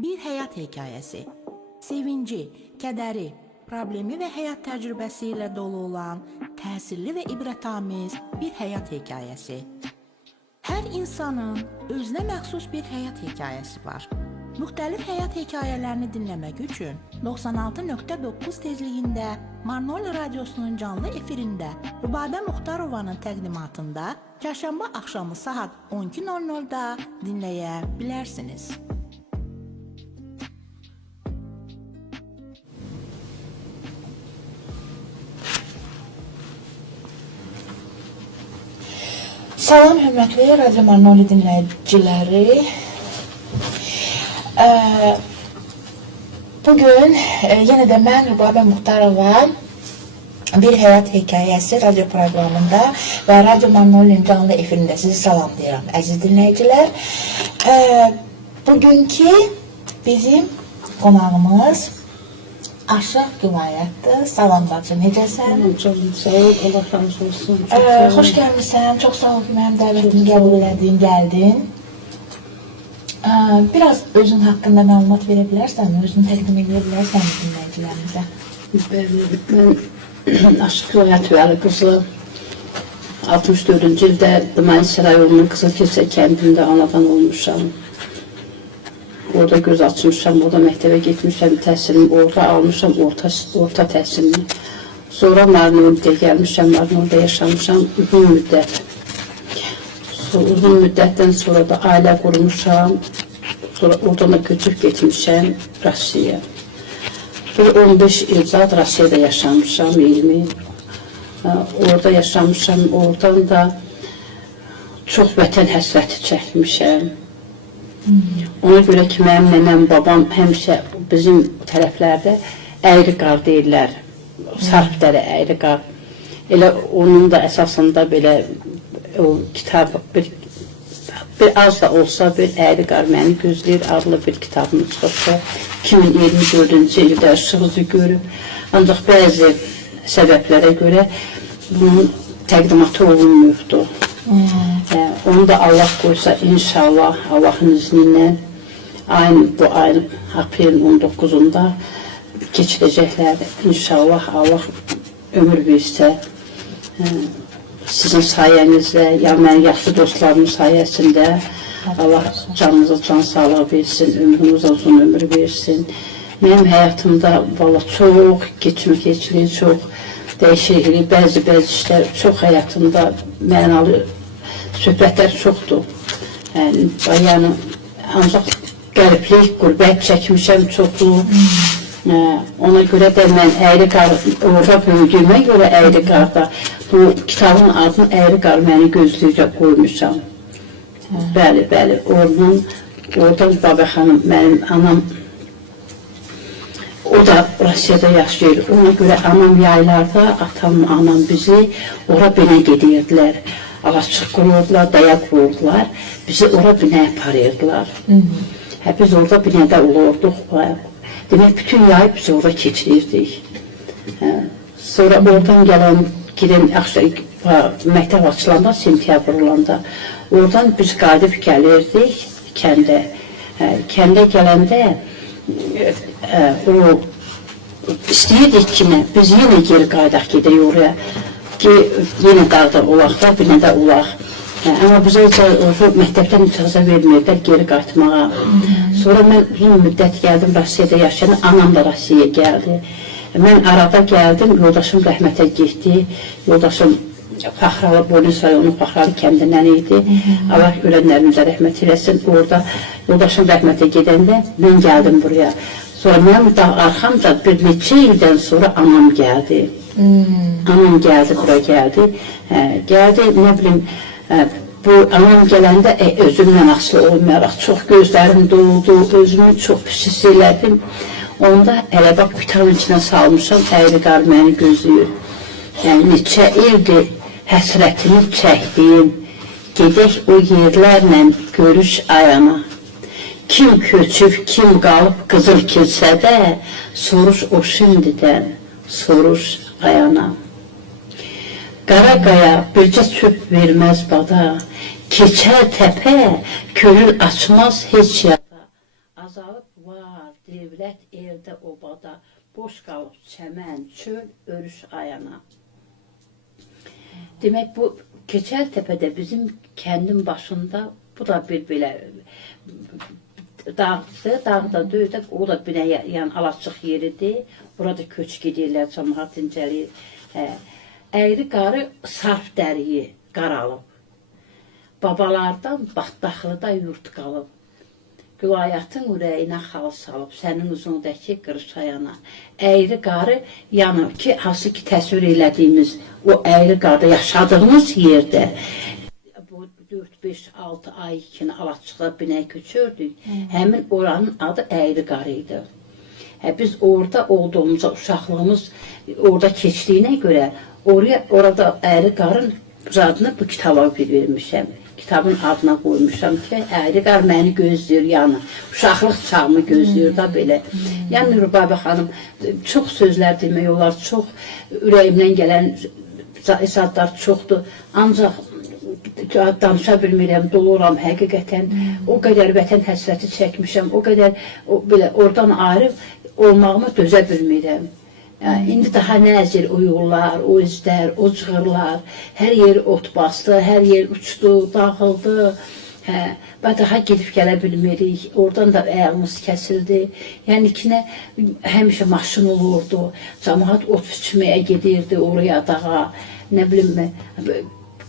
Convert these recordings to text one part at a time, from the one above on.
Bir həyat hekayəsi. Sevinci, kədəri, problemi və həyat təcrübəsi ilə dolu olan təsirli və ibrətamiz bir həyat hekayəsi. Hər insanın özünə məxsus bir həyat hekayəsi var. Müxtəlif həyat hekayələrini dinləmək üçün 96.9 tezliyində Marnoli Radiosunun canlı efirində Rübabə Muxtarovanın təqdimatında çərşənbə axşamı saat 12:00-da dinləyə bilərsiniz. Salam hörmətli Radio Marnoli dinləyiciləri. Bugün yenə də mən Rübabə Muxtarova bir həyat hekayəsi radio proqramında və Radio Marnoli'nin canlı efirində sizi salamlayıram əziz dinləyicilər. Bugünkü bizim qonağımız Aşıq Gülayətdir. Salam bacı, necəsən? Çox sağ ol, Allah razı olsun. Xoş gəlmişsən, çox sağ ol ki, mənim dəvətimi qəbul elədin, gəldin. Biraz özün haqqında məlumat verə bilərsən, özünü təqdim edə bilərsən dinləyicilərimizə. Mən Aşıq Gülayət Vəli qızı 64-cü ildə Dımanisya rayonunun Qızılkirsə kəndində anadan olmuşam. Orada göz açmışam, orada məktəbə getmişəm, təhsilimi orada almışam, orta təhsilimi. Sonra Marnoli'də gəlmişəm, Marnoli'də yaşamışam uzun müddət. Uzun müddətdən sonra da ailə qurmuşam, sonra oradan da köçüb getmişəm Rusiyaya. Bir 15 il zat Rusiyada yaşamışam, 20. Orada yaşamışam, oradan da çox vətən həsrəti çəkmişəm. Ona görə ki, mənim nənəm, babam həmişə bizim tərəflərdə əyri qar deyirlər, sarp dərə əyri qar. Elə onun da əsasında belə o kitab, bir az da olsa bir əyri qar məni gözləyir adlı bir kitabını çıxırsa 2024-cü ildə işığızı görüb. Ancaq bəzi səbəblərə görə bunun təqdimatı olunmuyubdur. Onu da Allah qoysa inşallah Allahın izni ilə bu ayın aprelin 19-unda keçirəcəklər. İnşallah Allah ömür versə sizin sayənizdə, ya mənim yaxşı dostlarımın sayəsində Allah canınıza can sağlığı versin, ömrünüzə uzun ömür versin. Mənim həyatımda valla çox keçmiş, çox dəyişiklik, bəzi işlər, çox həyatımda mənalı söhbətlər çoxdur. Yəni, ancaq qəriblik, qürbət çəkmişəm çoxlu. Ona görə də mən əyri qar, orada böyüdüyümə görə əyri qarda, bu kitabın adını əyri qar məni gözləyəcək qoymuşam. Bəli, oradan Baba xanım, mənim anam, o da Rusiyada yaşayır. Ona görə anam yaylarda, atam, anam bizi ora binə gedirdilər. Ağaçıq qururdular, daya qururdular, bizi ora binə aparırdılar. Biz orada binədə olurduq. Demək, bütün yayı biz orada keçirirdik. Sonra oradan gələn, məktəb açılanda, sentyabr olanda, oradan biz qayıdıb gəlirdik kəndə. Kəndə gələndə, istəyirdik ki, biz yenə geri qaydaq gedək oraya, ki, yenə dağda olaq da, binədə olaq. Amma bizə məktəbdən icazə verməyirlər geri qayıtmağa. Sonra mən uzun müddət gəldim Rusiyada yaşayan, anam da Rusiyaya gəldi. Mən arada gəldim, yoldaşım rəhmətə getdi. Yoldaşım Faxralı, Bornis rayonu Faxralı kəndindən idi. Allah ölənlərimizə rəhmət eləsin. Orada yoldaşım rəhmətə gedəndə mən gəldim buraya. Sonra mənim arxamca bir neçə ildən sonra anam gəldi. Anam gəldi, bura gəldi. Gəldi, nə bilim, bu anam gələndə özümdən asılı olmayaraq çox gözlərim doldu, özümü çox pis hiss elədim. Onda elə bax qutanın içinə salmışam, əyri qar məni gözləyir. Yəni neçə ildir həsrətini çəkdiyim, gedək o yerlərlə görüş ayana. Kim köçüb, kim qalıb Qızılkirsədə, soruş o şimdidən, soruş ayana. Qara qaya bircə çöp verməz bada, keçər təpə, könül açmaz heç yada. Azalıb var Dövlət evdə, obada, boş qalıb çəmən, çöl, örüş ayana. Demək, bu Keçəltəpədə bizim kəndin başında, bu da bir belə dağdır, dağda döydə, o da bir yəni alaçıq yeridir. Orada köç gedirlər, cəmaət incəliyir. Əyri qarı sarf dəriyi qaralıb. Babalardan Batdaxlıda yurt qalıb. Gülayatın ürəyinə xal salıb, sənin uzundakı qırışayana. Əyri qarı yanır ki, hansı ki təsvir elədiyimiz o əyri qarda yaşadığımız yerdə bu 4-5-6 ay ikini alaçıqda binəyə köçürdük. Həmin oranın adı əyri qarı idi. Biz orada olduğumuzda, uşaqlığımız orada keçdiyinə görə orada əyri qarın adını bu kitaba vermişəm. Kitabın adına qoymuşam ki, əyri qar məni gözləyir, yəni uşaqlıq çağımı gözləyir da belə. Yəni Rübabə xanım çox sözlər demək olar, çox ürəyimdən gələn zadlar çoxdur. Ancaq danışa bilmirəm, doluram həqiqətən. O qədər vətən həsrəti çəkmişəm, o qədər belə oradan ayrı olmağıma dözə bilmirəm. İndi daha nəzir o yollar, o izlər, o cığırlar, hər yer ot bastı, hər yer uçdu, dağıldı. Və daha gedib gələ bilmirik, oradan da ayağımız kəsildi. Yəni ki, həmişə maşın olurdu, cəmaət ot biçməyə gedirdi oraya, dağa, nə bilim,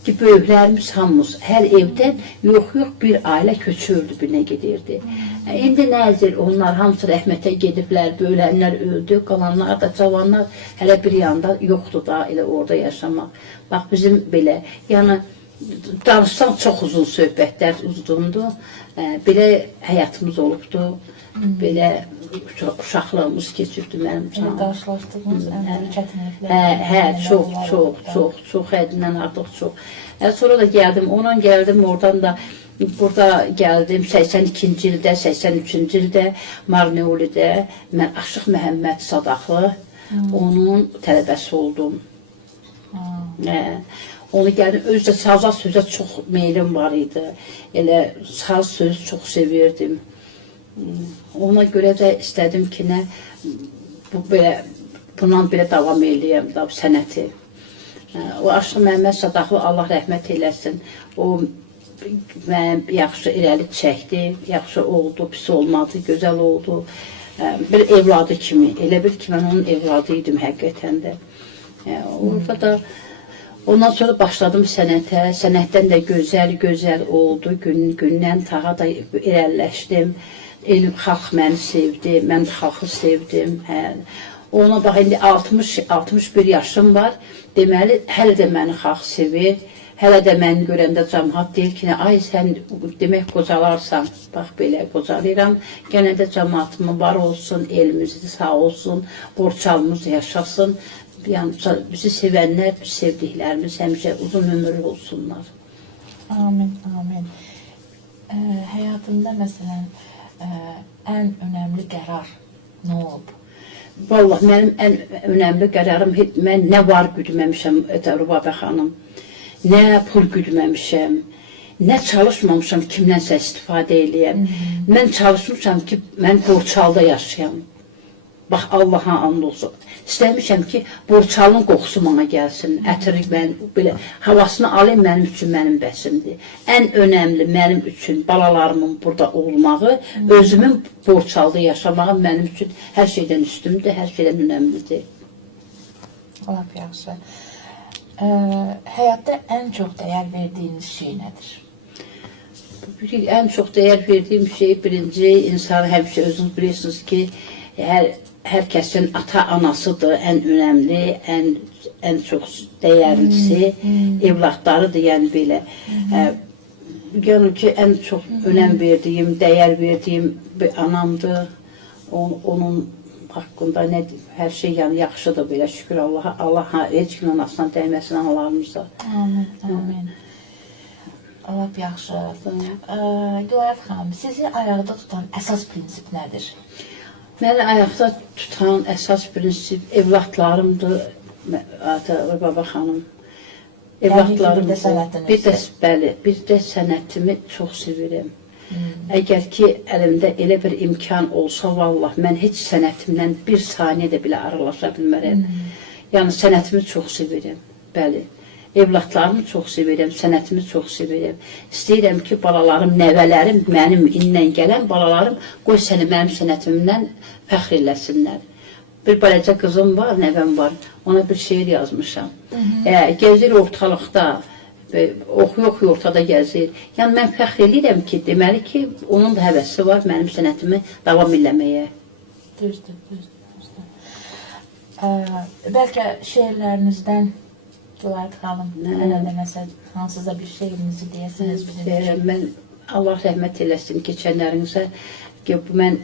ki, böyüklərimiz hamımız hər evdən yox-yox bir ailə köçürdü, birine gedirdi. İndi nəzir, onlar hamısı rəhmətə gediblər, böylənlər öldü, qalanlar da, cavanlar hələ bir yanda yoxdur da, elə orada yaşamaq. Bax, bizim belə, yəni, danışsam çox uzun söhbətlər uzundur, belə həyatımız olubdur, belə uşaqlığımız keçibdir mənim canım. Qarşılaşdığınız ən böyük çətinliklər? Çox, həddindən artıq çox. Sonra da gəldim, ondan gəldim, oradan da burada gəldim 82-ci ildə, 83-cü ildə Marneolidə mən Aşıq Məhəmməd Sadaqlı, onun tələbəsi oldum. Onu gəldim, özdə saza sözə çox meylim var idi, elə saz söz çox sevirdim. Ona görə də istədim ki, bundan belə davam eləyəm, sənəti. O Aşıq Məhəmməd Sadaqlı, Allah rəhmət eləsin, o mənim yaxşı irəli çəkdi, yaxşı oldu, pis olmadı, gözəl oldu. Bir evladı kimi, elə bil ki, mən onun evladı idim həqiqətən də. Orada da, ondan sonra başladım sənətə, sənətdən də gözəl oldu, gündən tağa da irəlləşdim. Xalq məni sevdi, mən də xalqı sevdim. Ona bax, indi 61 yaşım var, deməli, hələ də məni xalq sevir, hələ də məni görəndə cəmaət deyir ki, ay sən demək qocalarsan, bax belə qocalayıram, gənə də cəmaatımın var olsun, elimiz sağ olsun, Borçalımız yaşasın, yəni bizi sevənlər, sevdiklərimiz həmişə uzun ömürlü olsunlar. Amin, amin. Həyatımda məsələn, ən önəmli qərar nə olub? Vallahi, mənim ən önəmli qərarım, mən nə var güdməmişəm, Rübabə xanım, nə pul güdməmişəm, nə çalışmamışam kimdənsə istifadə eləyəm. Mən çalışmışam ki, mən Borçalıda yaşayam. Bax, Allaha and olsun. İstəmişəm ki, Borçalının qoxusu mənə gəlsin, ətiri mən, belə, havasını alayım, mənim üçün mənim bəsimdir. Ən önəmli mənim üçün balalarımın burada olmağı, özümün Borçalıda yaşamağı mənim üçün hər şeydən üstümdür, hər şeydən önəmlidir. Lap yaxşı. Həyatda ən çox dəyər verdiyiniz şey nədir? Ən çox dəyər verdiyim şey, birinci, insan həmişə özünüz bilirsiniz ki, hər kəsin ata-anasıdır, ən önəmli, ən çox dəyərlisi, evlatlarıdır, yəni belə. Yəni ki, ən çox önəm verdiyim, dəyər verdiyim bir anamdır, onun haqqında hər şey yaxşıdır, belə şükür Allaha, Allah heç kimin anasına dəyməsin analarımızda. Amin, amin. Lap yaxşı. Gülayat xanım, sizi ayaqda tutan əsas prinsip nədir? Məni ayaqda tutan əsas prinsip evlatlarımdır, Rübabə xanım. Evlatlarımdır. Bir də sənətimi çox sevirəm. Əgər ki, əlimdə elə bir imkan olsa, vallah, mən heç sənətimdən bir saniyə də belə aralaşa bilmərəm. Yəni, sənətimi çox sevirəm, bəli. Evlatlarımı çox sevirəm, sənətimi çox sevirəm. İstəyirəm ki, balalarım, nəvələrim, mənim indən gələn balalarım, qoy səni mənim sənətimdən fəxr eləsinlər. Bir balaca qızım var, nəvəm var, ona bir şeir yazmışam. Gəzir ortalıqda, oxuyor ortada gəzir. Yəni, mən fəxr edirəm ki, deməli ki, onun da həvəsi var mənim sənətimi davam eləməyə. Düzdür. Bəlkə şeirlərinizdən Gülayət xanım, hələ də nəsə, hansıza bir şeirinizi deyəsiniz bizim üçün. Mən, Allah rəhmət eləsin keçənlərinizə, ki, mən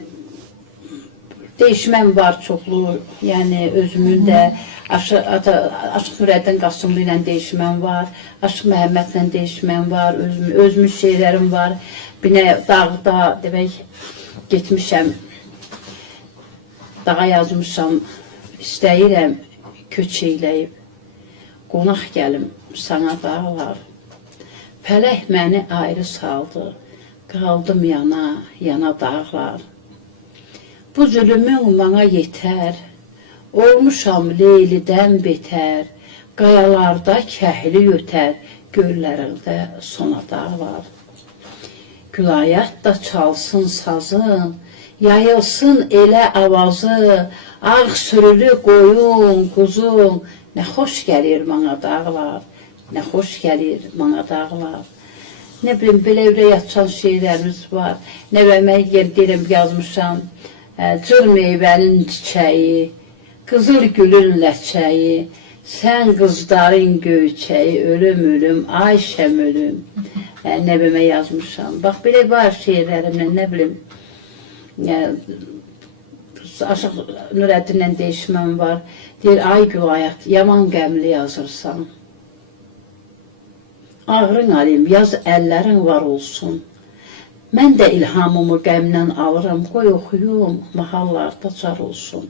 dəyişməm var çoxlu, yəni özümün də Aşıq Nurəddin Qasımlı ilə dəyişməm var, Aşıq Məhəmmədlə dəyişməm var, özümün şeylərim var. Bir nə dağda, demək, getmişəm, dağa yazmışam, istəyirəm köç eyləyib, qonaq gəlim sana dağlar. Fələk məni ayrı saldı, qaldım yana dağlar. Bu zülümün bana yetər, olmuşam Leylidən betər, qayalarda kəhli ötər, göllərində sona dağlar. Gülayət da çalsın sazın, yayılsın elə avazı, ağ sürülü qoyun, quzun, nə xoş gəlir mana dağlar, nə xoş gəlir mana dağlar. Nə bilim, belə ürəyatçan şeylərimiz var, nəvəmə deyirəm, yazmışam, cır meyvənin çiçəyi, qızıl gülün ləçəyi, sən qızların göyçəyi, ölüm, Ayşəm ölüm, nəvəmə yazmışam. Bax, belə var şeylərimlə, nə bilim, Aşıq Nurəddinlə dəyişməm var. Deyir, ay Gülayət, yaman qəmli yazırsan. Ağrın alayım, yaz əllərin var olsun. Mən də ilhamımı qəmdən alıram, qoy oxuyum, mahallarda car olsun.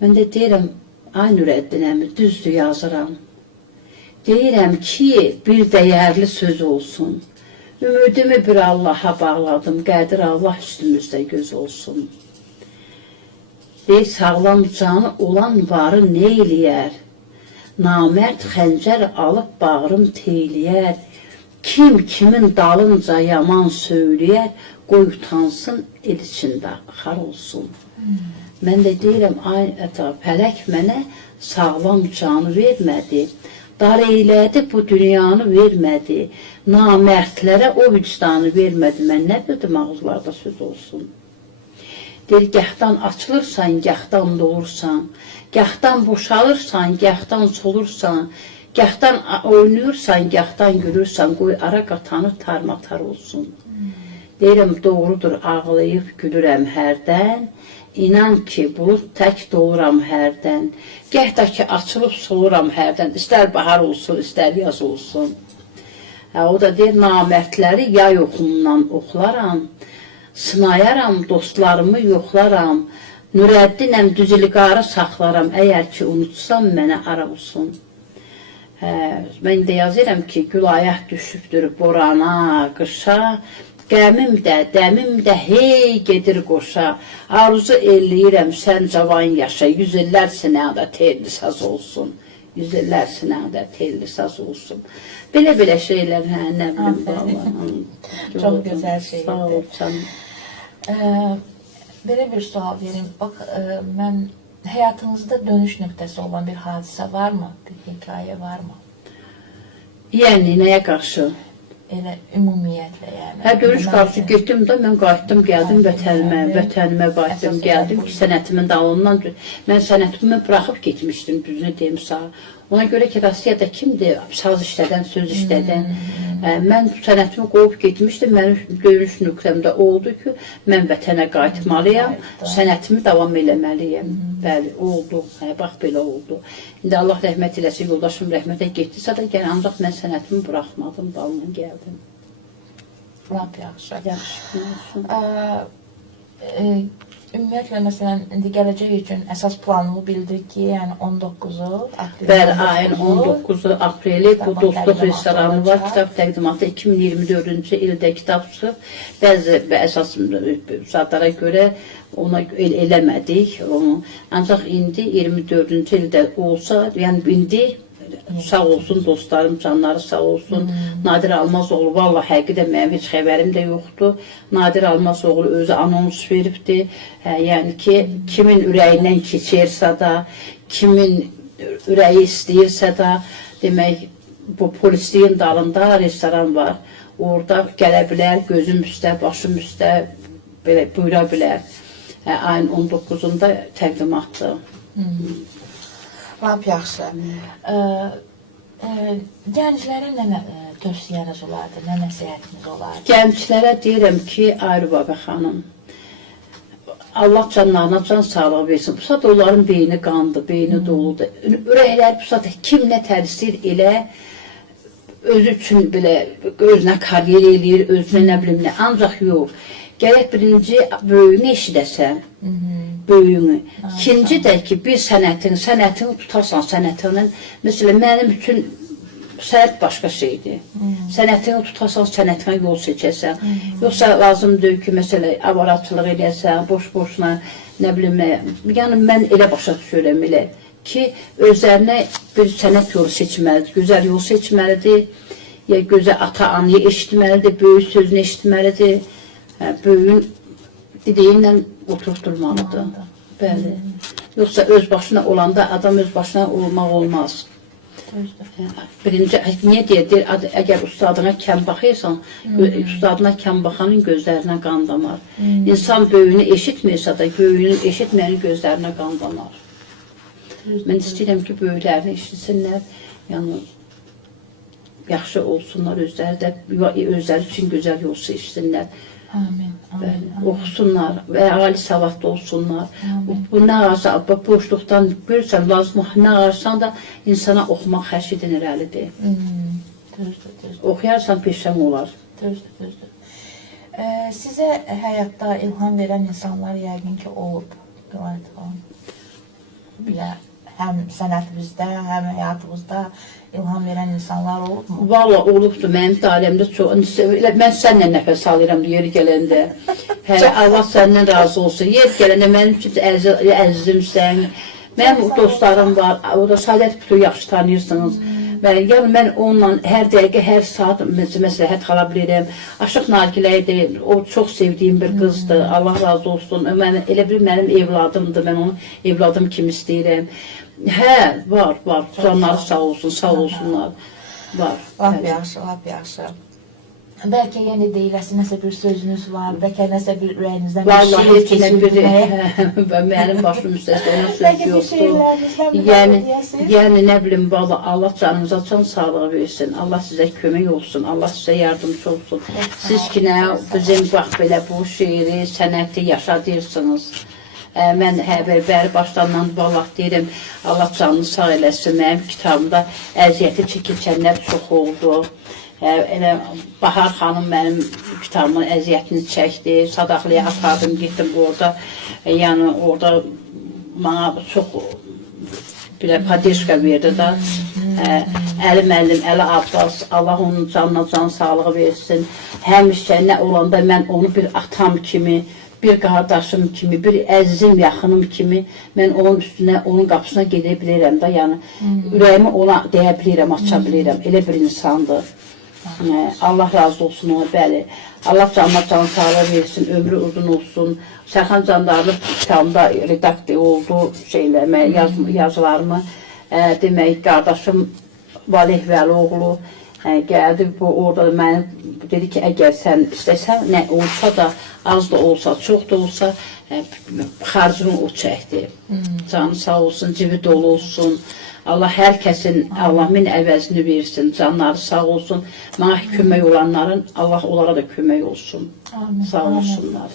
Mən də deyirəm, ay Nurəddinəmi, düzdür yazıram. Deyirəm ki, bir dəyərli söz olsun. Ümidimi bir Allaha bağladım, qədir Allah üstümüzdə göz olsun. Deyir, sağlam canı olan varı ne eləyər? Namərd xəncər alıb bağrım teyləyər. Kim kimin dalınca yaman söyləyər, qoy utansın, el içində xar olsun. Mən də deyirəm, ay əta, fələk mənə sağlam canı vermədi. Dar eylədi, bu dünyanı vermədi. Namərdlərə o vicdanı vermədi. Mən nə bildim ağızlarda söz olsun. Deyir, gəhdan açılırsan, gəhdan dolursan, gəhdan boşalırsan, gəhdan solursan, gəhdan oynayırsan, gəhdan gülürsən, qoy ara qatanı tarmatar olsun. Deyirəm, doğrudur, ağlayıb gülürəm hərdən, İnan ki, bulud tək doluram hərdən, gəhdəki açılıb soluram hərdən, istər bahar olsun, istər yaz olsun. O da deyir, namərdləri yay oxumundan oxlaram, sınayaram, dostlarımı yoxlaram, Nurəddinəm düzülüqarı saxlaram, əgər ki, unutsam mənə ara olsun. Mən də yazıram ki, Gülayət düşübdür borana, qışa, qəmim də, dəmim də hey gedir qoşa, arzu elləyirəm, sən cavan yaşa, 100 illər sinədə telli saz olsun, 100 illər sinədə telli saz olsun. Belə şeylər, nə bilim, valla. Çox gözəl şeydir. Sağ ol, canım. Belə bir sual verim. Bax, mən həyatınızda dönüş nöqtəsi olan bir hadisə varmı? Bir hekayə varmı? Yəni, nəyə qarşı? Elə ümumiyyətlə, yəni. Dönüş qarşı getdim də, mən qayıtdım, gəldim vətənimə qayıtdım, gəldim ki, sənətimin dalından, mən sənətimi buraxıb getmişdim, düzünü deyim sağ. Ona görə ki, Rusiyada kimdir, saz işlədən, söz işlədən, mən sənətimi qoyub getmişdim, mənim dönüş nöqtəmdə oldu ki, mən vətənə qayıtmalıyam, sənətimi davam eləməliyəm. Bəli, oldu, bax belə oldu. İndi Allah rəhmət eləsin, yoldaşım rəhmətə getdisə də, yəni ancaq mən sənətimi buraxmadım, dalına gəldim. Lap yaxşı. Yaxşı. Ümumiyyətlə, məsələn, indi gələcək üçün əsas planını bildirik ki, yəni 19-u aprel. Bəli, ayın 19-u apreli bu Dostluq restoranı var. Kitab təqdimatı 2024-cü ildə kitab çıxıb. Bəzi əsas saatlara görə ona eləmədik onu. Ancaq indi 24-cü ildə olsa, yəni indi sağ olsun dostlarım, canları sağ olsun. Nadir Almazoğlu, valla həqiqətən mənim heç xəbərim də yoxdur. Nadir Almazoğlu özü anons veribdi. Yəni ki, kimin ürəyindən keçirsə də, kimin ürəyi istəyirsə də, demək, bu polisliyin dalında restoran var. Orada gələ bilər, gözüm üstə, başım üstə, belə buyura bilər. Ayın 19-unda təqdimatdır. Lap yaxşı. Gənclərə nə tövsiyəniz olardı, nə nəsihətiniz olardı? Gənclərə deyirəm ki, Ayrıbaba xanım, Allah canlarına can sağlığı versin. Bu saat onların beyni qandı, beyni doludur. Ürəklər bu saat kim nə təristəyir elə, özü üçün belə, özünə karyer eləyir, özünə nə bilim nə, ancaq yox. Gərək birinci böyüyünü eşidəsən, böyüyünü. İkinci də ki, bir sənətini tutarsan, sənətinin, məsələn, mənim üçün sənət başqa şeydir. Sənətini tutarsan, sənətinə yol seçəsən. Yoxsa lazımdır ki, məsələn, avaratçılıq edəsən, boş-boşuna, nə bilim, yəni mən elə başa düşürəm elə ki, özlərinə bir sənət yolu seçməlidir, gözəl yol seçməlidir, ya gözəl ata-anıyı eşitməlidir, böyük sözünü eşitməlidir, böyüyün dediyinlə oturtulmalıdır. Bəli. Yoxsa öz başına olanda adam öz başına olmaq olmaz. Birinci, niyə deyir, əgər ustadına kəm baxırsan, ustadına kəm baxanın gözlərinə qan damar. İnsan böyüyünü eşitmirsə də, böyüyünü eşitməyənin gözlərinə qan damar. Mən istəyirəm ki, böyüklərini eşitsinlər, yəni yaxşı olsunlar, özləri üçün gözəl yol seçsinlər. Amin. Oxusunlar və ali savadlı olsunlar. Bu nə ağarsa, boşluqdan görürsən, lazım nə ağarsan da insana oxumaq xərşidin irəlidir. Oxuyarsan peşəm olar. Düzdür. Sizə həyatda ilham verən insanlar yəqin ki, olub. Həm sənətimizdə, həm həyatımızda ilham verən insanlar olubmu? Valla olubdur, mənim dairəmdə çox. Mən səninlə nəfəs alıram yeri gələndə. Allah səndən razı olsun. Yer gələndə mənim üçün əzizimsən. Mənim dostlarım var, o da Sadət Kutu yaxşı tanıyırsınız. Yəni mən onunla hər dəqiqə, hər saat məsləhət xala bilirəm. Aşıq Nagilə o çox sevdiyim bir qızdır. Allah razı olsun. Elə bir mənim evladımdır. Mən onu evladım kimi istəyirəm. Hə, var. Canları sağ olsun, sağ olsunlar. Var. Lap yaxşı. Bəlkə yenə deyiləsi nəsə bir sözünüz var, bəlkə nəsə bir ürəyinizdən bir şeir keçirmək. Mənim başım üstəsə ona söz yoxdur. Yəni nə bilim, Allah canınıza can sağlığı versin. Allah sizə kömək olsun, Allah sizə yardımcı olsun. Siz ki nə, bizim bax belə bu şeiri, sənəti yaşadırsınız. Mən bəri başlandan vallah deyirəm, Allah canını sağ eləsin. Mənim kitabımda əziyyəti çəkilçənlər çox oldu. Bahar xanım mənim kitabımın əziyyətini çəkdi. Sadaqlıya apardım, getdim orada. Yəni orada bana çox bir padeşka verdi da. Əli müəllim, Əli Abbas, Allah onun canına can sağlığı versin. Həmişə nə olanda mən onu bir atam kimi, bir qardaşım kimi, bir əzizim, yaxınım kimi mən onun üstünə, onun qapısına gedə bilirəm da, yəni ürəyimi ona deyə bilirəm, aça bilirəm, elə bir insandır. Allah razı olsun ona, bəli. Allah canına can sağlığı versin, ömrü uzun olsun. Sərxan Candarlı kitabımda redaktör oldu yazılarımı. Demək, qardaşım Valih Vəlioğlu gəldi, orada mənə dedi ki, əgər sən istəsən, nə olsa da, az da olsa, çox da olsa, xarcını o çəkdi. Canı sağ olsun, cibi dolu olsun. Allah hər kəsin, Allah min əvəzini versin, canları sağ olsun. Mənə kömək olanların, Allah onlara da kömək olsun. Sağ olsunlar.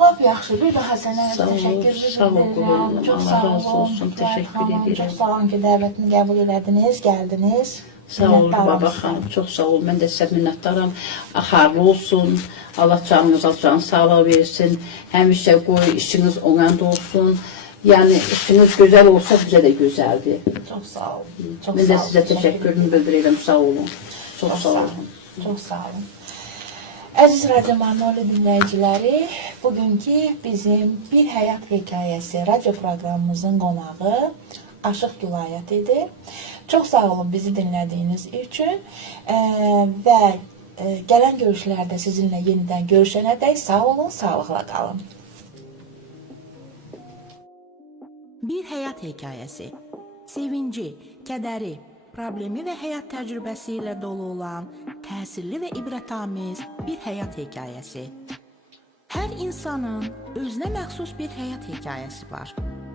Lap yaxşı, bir daha sənə təşəkkür edirəm. Çox sağ olun, təşəkkür edirəm. Çox sağ olun ki, dəvətini qəbul elədiniz, gəldiniz. Sağ olun Minnətdaram Baba sizə. xanım, çox sağ olun. Mən də sizə minnətdaram. Xarlı olsun. Allah canınıza can sağlığı versin. Həmişə qoy işiniz onanda olsun. Yəni işiniz gözəl olsa bizə də gözəldir. Çox sağ olun. Çox Mən də sağ sizə olun. təşəkkürümü bildirirəm. Sağ olun. Çox sağ olun. Çox sağ olun. Əziz Radio Manoli dinləyiciləri, bugünkü bizim Bir Həyat Hekayəsi radio proqramımızın qonağı Aşıq Gülayət idi. Çox sağ olun bizi dinlədiyiniz üçün və gələn görüşlərdə sizinlə yenidən görüşənədək sağ olun, sağlıqla qalın. Bir həyat hekayəsi. Sevinci, kədəri, problemi və həyat təcrübəsi ilə dolu olan təsirli və ibrətamiz bir həyat hekayəsi. Hər insanın özünə məxsus bir həyat hekayəsi var.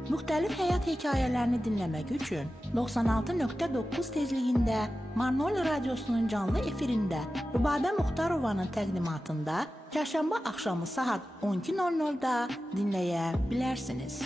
Müxtəlif həyat hekayələrini dinləmək üçün 96.9 tezliyində Manoli Radiosunun canlı efirində Rübabə Muxtarovanın təqdimatında çərşənbə axşamı saat 12:00-da dinləyə bilərsiniz.